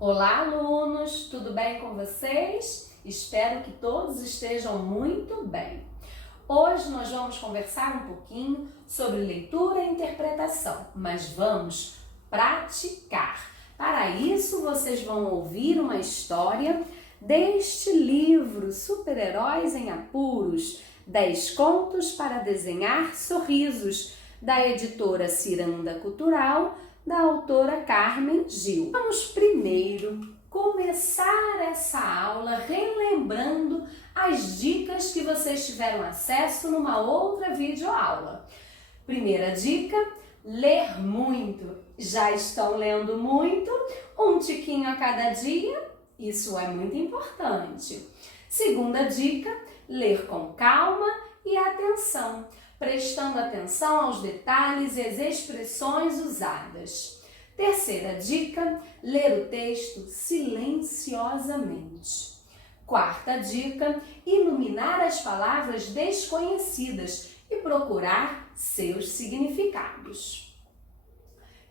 Olá, alunos! Tudo bem com vocês? Espero que todos estejam muito bem. Hoje nós vamos conversar um pouquinho sobre leitura e interpretação, mas vamos praticar. Para isso, vocês vão ouvir uma história deste livro Super-Heróis em Apuros, 10 contos para desenhar sorrisos, da editora Ciranda Cultural, da autora Carmen Gil. Vamos primeiro começar essa aula relembrando as dicas que vocês tiveram acesso numa outra videoaula. Primeira dica, ler muito. Já estão lendo muito? Um tiquinho a cada dia? Isso é muito importante. Segunda dica, ler com calma e atenção, prestando atenção aos detalhes e às expressões usadas. Terceira dica, ler o texto silenciosamente. Quarta dica, iluminar as palavras desconhecidas e procurar seus significados.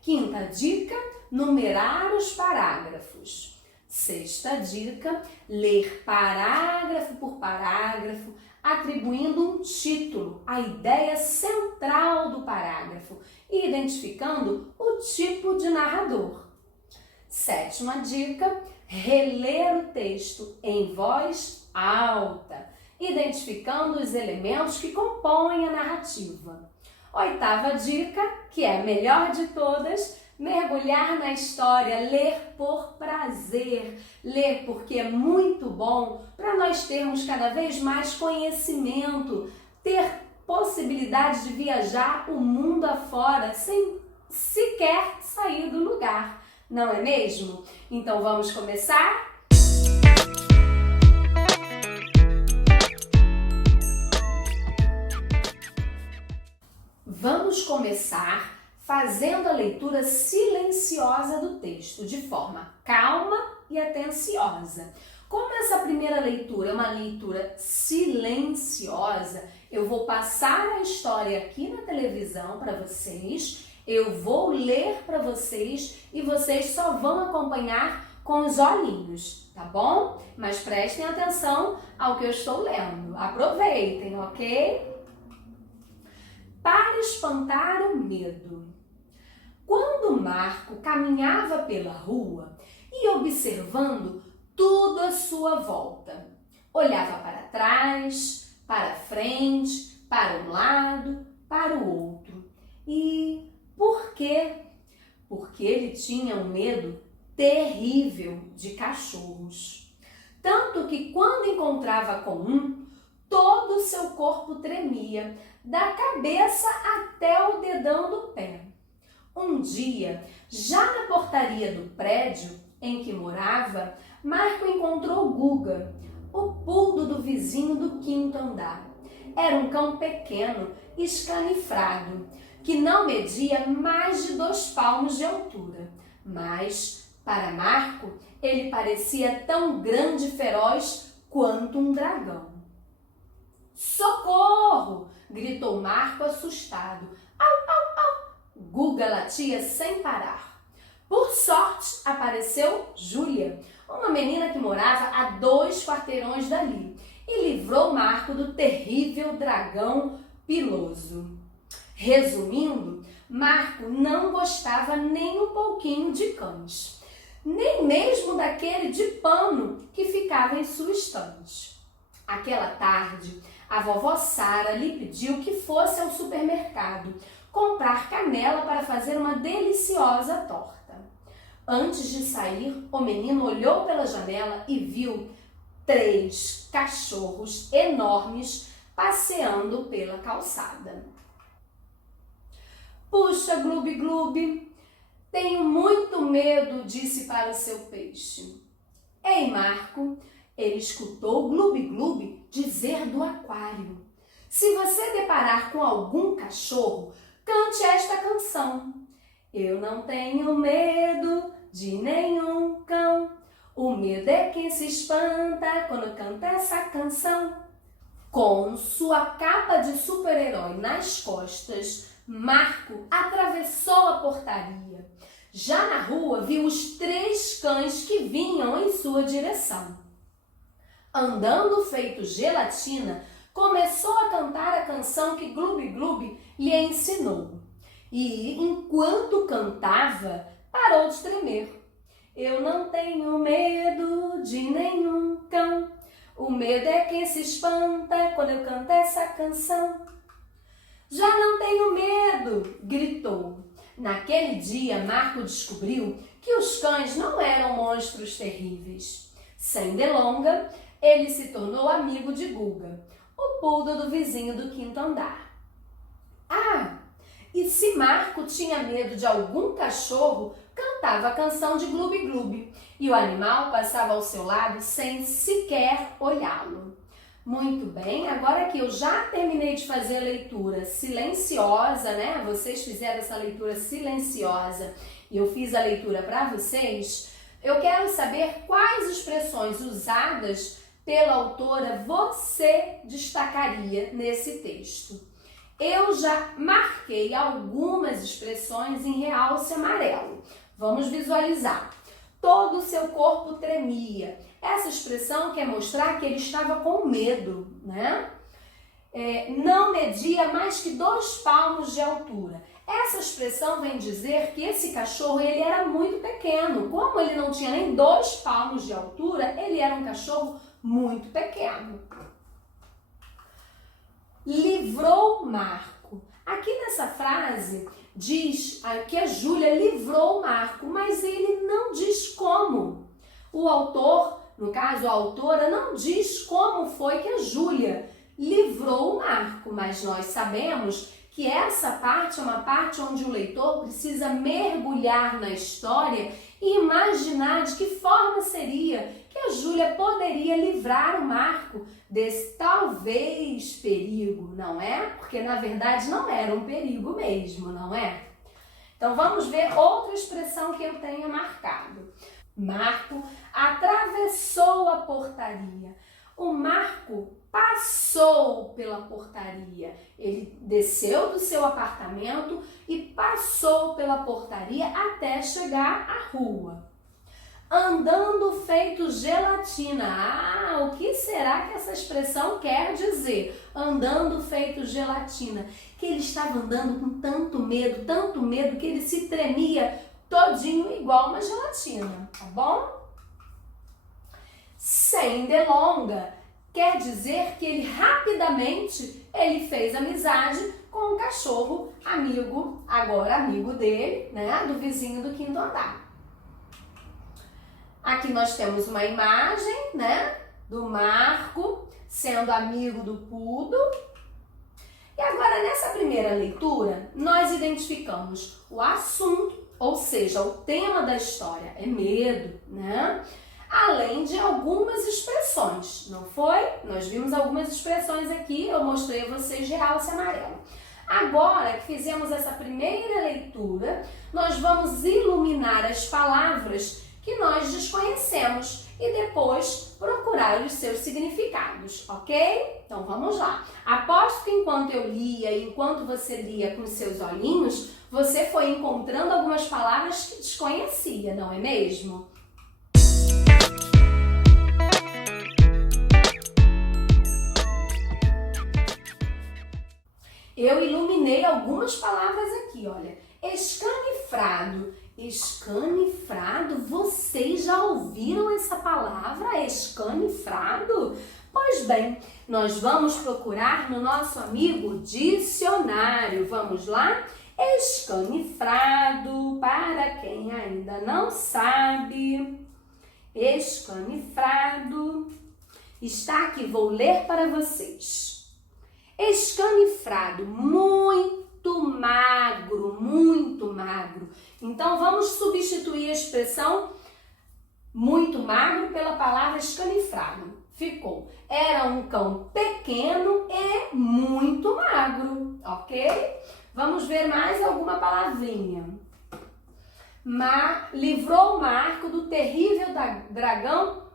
Quinta dica, numerar os parágrafos. Sexta dica, ler parágrafo por parágrafo, atribuindo um título, a ideia central do parágrafo e identificando o tipo de narrador. Sétima dica, reler o texto em voz alta, identificando os elementos que compõem a narrativa. Oitava dica, que é a melhor de todas, mergulhar na história, ler por prazer, ler porque é muito bom para nós termos cada vez mais conhecimento, ter possibilidade de viajar o mundo afora sem sequer sair do lugar, não é mesmo? Então vamos começar? Vamos começar fazendo a leitura silenciosa do texto, de forma calma e atenciosa. Como essa primeira leitura é uma leitura silenciosa, eu vou passar a história aqui na televisão para vocês, eu vou ler para vocês e vocês só vão acompanhar com os olhinhos, tá bom? Mas prestem atenção ao que eu estou lendo. Aproveitem, ok? Para espantar o medo. Quando Marco caminhava pela rua e observando tudo à sua volta, olhava para trás, para frente, para um lado, para o outro. E por quê? Porque ele tinha um medo terrível de cachorros. Tanto que quando encontrava com um, todo o seu corpo tremia, da cabeça até o dedão do pé. Um dia, já na portaria do prédio em que morava, Marco encontrou Guga, o poodle do vizinho do quinto andar. Era um cão pequeno, escanifrado, que não media mais de 2 palmos de altura. Mas, para Marco, ele parecia tão grande e feroz quanto um dragão. Socorro! Gritou Marco assustado. Au, au, au! Guga latia sem parar. Por sorte, apareceu Júlia, uma menina que morava a 2 quarteirões dali, e livrou Marco do terrível dragão piloso. Resumindo, Marco não gostava nem um pouquinho de cães, nem mesmo daquele de pano que ficava em sua estante. Aquela tarde, a vovó Sara lhe pediu que fosse ao supermercado comprar canela para fazer uma deliciosa torta. Antes de sair, o menino olhou pela janela e viu 3 cachorros enormes passeando pela calçada. Puxa, Gloob Gloob, tenho muito medo, disse para o seu peixe. Ei, Marco, ele escutou Gloob Gloob dizer do aquário. Se você deparar com algum cachorro, cante esta canção. Eu não tenho medo de nenhum cão. O medo é quem se espanta quando canta essa canção. Com sua capa de super-herói nas costas, Marco atravessou a portaria. Já na rua, viu os 3 cães que vinham em sua direção. Andando feito gelatina, começou a cantar a canção que Gloob Gloob lhe ensinou. E, enquanto cantava, parou de tremer. Eu não tenho medo de nenhum cão. O medo é quem se espanta quando eu canto essa canção. Já não tenho medo, gritou. Naquele dia, Marco descobriu que os cães não eram monstros terríveis. Sem delonga, ele se tornou amigo de Guga, o poodle do vizinho do 5º andar. Ah, e se Marco tinha medo de algum cachorro, cantava a canção de Gloob Gloob e o animal passava ao seu lado sem sequer olhá-lo. Muito bem, agora que eu já terminei de fazer a leitura silenciosa, né? Vocês fizeram essa leitura silenciosa e eu fiz a leitura para vocês. Eu quero saber quais expressões usadas pela autora você destacaria nesse texto. Eu já marquei algumas expressões em realce amarelo. Vamos visualizar. Todo o seu corpo tremia. Essa expressão quer mostrar que ele estava com medo, né? Não media mais que 2 palmos de altura. Essa expressão vem dizer que esse cachorro ele era muito pequeno. Como ele não tinha nem 2 palmos de altura, ele era um cachorro muito pequeno. Livrou Marco. Aqui nessa frase diz que a Júlia livrou Marco, mas ele não diz como. O autor, no caso a autora, não diz como foi que a Júlia livrou Marco, mas nós sabemos que essa parte é uma parte onde o leitor precisa mergulhar na história e imaginar de que forma seria que a Júlia poderia livrar o Marco desse talvez perigo, não é? Porque na verdade não era um perigo mesmo, não é? Então vamos ver outra expressão que eu tenha marcado. Marco atravessou a portaria. O Marco passou pela portaria. Ele desceu do seu apartamento e passou pela portaria até chegar à rua. Andando feito gelatina. Ah, o que será que essa expressão quer dizer? Andando feito gelatina. Que ele estava andando com tanto medo que ele se tremia todinho igual uma gelatina, tá bom? Sem delonga, quer dizer que ele rapidamente fez amizade com um cachorro amigo, agora amigo dele, né, do vizinho do 5º andar. Aqui nós temos uma imagem, né, do Marco sendo amigo do poodle. E agora, nessa primeira leitura, nós identificamos o assunto, ou seja, o tema da história é medo, né? Além de algumas expressões, não foi? Nós vimos algumas expressões aqui, eu mostrei a vocês realce amarelo. Agora que fizemos essa primeira leitura, nós vamos iluminar as palavras que nós desconhecemos e depois procurar os seus significados, ok? Então vamos lá. Aposto que enquanto eu lia e enquanto você lia com os seus olhinhos, você foi encontrando algumas palavras que desconhecia, não é mesmo? Eu iluminei algumas palavras aqui, olha. Escanifrado. Escanifrado? Vocês já ouviram essa palavra, escanifrado? Pois bem, nós vamos procurar no nosso amigo dicionário. Vamos lá? Escanifrado, para quem ainda não sabe. Escanifrado. Está aqui, vou ler para vocês. Escanifrado, muito magro, muito magro. Então, vamos substituir a expressão muito magro pela palavra escanifrado. Ficou, era um cão pequeno e muito magro, ok? Vamos ver mais alguma palavrinha. Livrou Marco do terrível dragão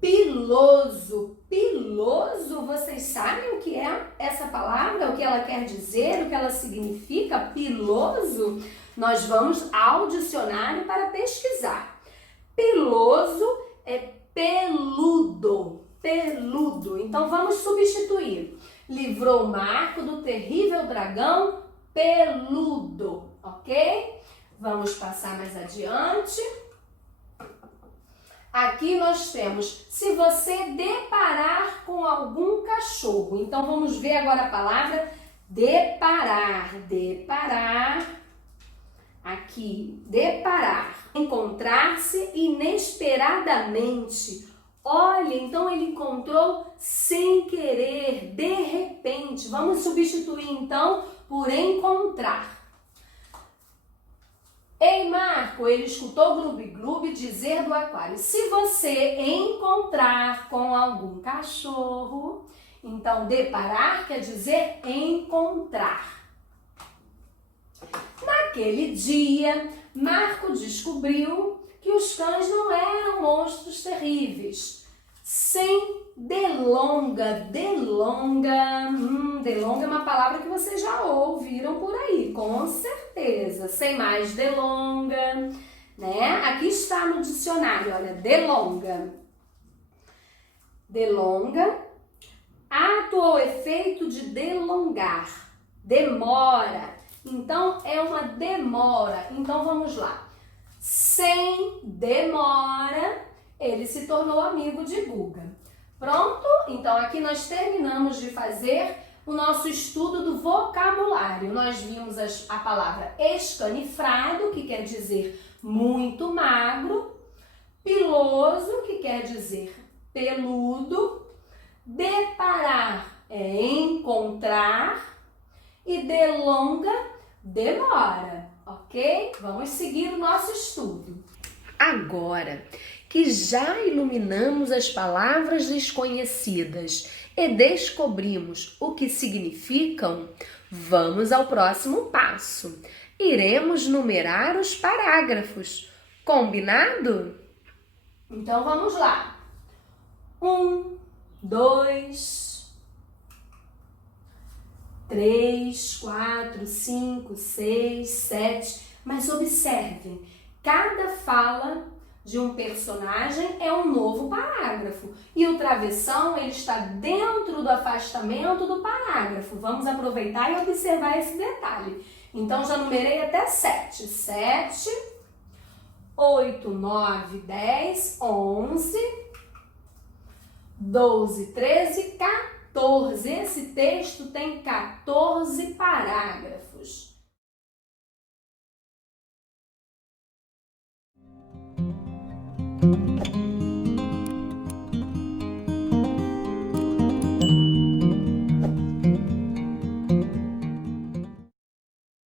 piloso. Piloso, vocês sabem o que é essa palavra? O que ela quer dizer? O que ela significa? Piloso? Nós vamos ao dicionário para pesquisar. Peloso é peludo, peludo. Então vamos substituir. Livrou Marco do terrível dragão peludo, ok? Vamos passar mais adiante. Aqui nós temos, se você deparar com algum cachorro. Então vamos ver agora a palavra deparar, deparar. Aqui, deparar, encontrar-se inesperadamente. Olha, então ele encontrou sem querer, de repente. Vamos substituir então por encontrar. Ei, Marco, ele escutou Glub-Glub dizer do aquário. Se você encontrar com algum cachorro, então deparar quer dizer encontrar. Naquele dia, Marco descobriu que os cães não eram monstros terríveis. Sem delonga, delonga. Delonga é uma palavra que vocês já ouviram por aí, com certeza. Sem mais delonga, né? Aqui está no dicionário, olha, delonga. Delonga, ato ou efeito de delongar, demora. Então, é uma demora. Então, vamos lá. Sem demora, ele se tornou amigo de Guga. Pronto? Então, aqui nós terminamos de fazer o nosso estudo do vocabulário. Nós vimos a palavra escanifrado, que quer dizer muito magro, piloso, que quer dizer peludo, deparar é encontrar e delonga, demora, ok? Vamos seguir o nosso estudo. Agora que já iluminamos as palavras desconhecidas e descobrimos o que significam, vamos ao próximo passo. Iremos numerar os parágrafos. Combinado? Então vamos lá. 1, 2, 3, 4, 5, 6, 7. Mas observem, cada fala de um personagem é um novo parágrafo. E o travessão, ele está dentro do afastamento do parágrafo. Vamos aproveitar e observar esse detalhe. Então, já numerei até 7. 7, 8, 9, 10, 11, 12, 13, 14. Esse texto tem 14 parágrafos.